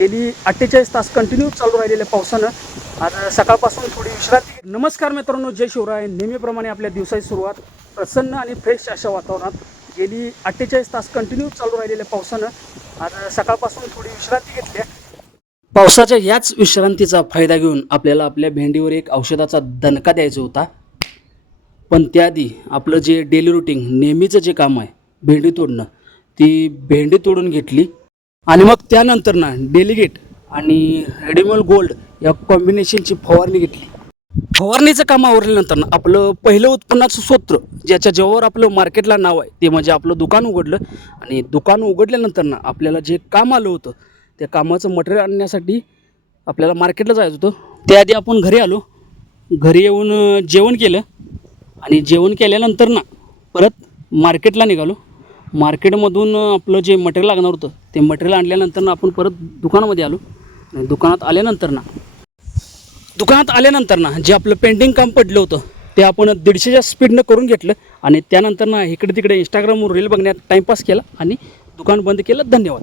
गेली अठ्ठेचाळीस तास कंटिन्यू चालू राहिलेल्या पावसानं. आज सकाळपासून थोडी विश्रांती नमस्कार मित्रांनो जय शिवराय. नेहमीप्रमाणे आपल्या दिवसाची सुरुवात प्रसन्न आणि फ्रेश अशा वातावरणात. गेली अठ्ठेचाळीस तास कंटिन्यू चालू राहिलेल्या पावसानं आज सकाळपासून थोडी विश्रांती घेतली पावसाच्या याच विश्रांतीचा फायदा घेऊन आपल्याला आपल्या भेंडीवर एक औषधाचा दणका द्यायचा होता. पण त्याआधी आपलं जे डेली रुटीन नेहमीचं जे काम आहे भेंडी तोडणं ती भेंडी तोडून घेतली. आणि मग त्यानंतर ना डेलिगेट आणि रेडिमल गोल्ड या कॉम्बिनेशनची फवारणी घेतली. फवारणीचं काम आवरल्यानंतर ना आपलं पहिलं उत्पन्नाचं सूत्र ज्याच्या जेव्हावर आपलं मार्केटला नाव आहे ते म्हणजे आपलं दुकान उघडलं. आणि दुकान उघडल्यानंतर ना आपल्याला जे काम आलं होतं त्या कामाचं मटेरियल आणण्यासाठी आपल्याला मार्केटला जायचं होतं. त्याआधी आपण घरी आलो. घरी येऊन जेवण केलं. आणि जेवण केल्यानंतर ना परत मार्केटला निघालो. मार्केटमधून आपलं जे मटेरियल लागणार होतं ते मटेरियल आणल्यानंतर ना आपण परत दुकानामध्ये आलो. आणि दुकानात आल्यानंतर ना दुकानात आल्यानंतर ना जे आपलं पेंटिंग काम पडलं होतं ते आपण दीडशेच्या स्पीडनं करून घेतलं. आणि त्यानंतर ना इकडे तिकडे इंस्टाग्रामवर रील बघण्यात टाईमपास केला आणि दुकान बंद केलं. धन्यवाद.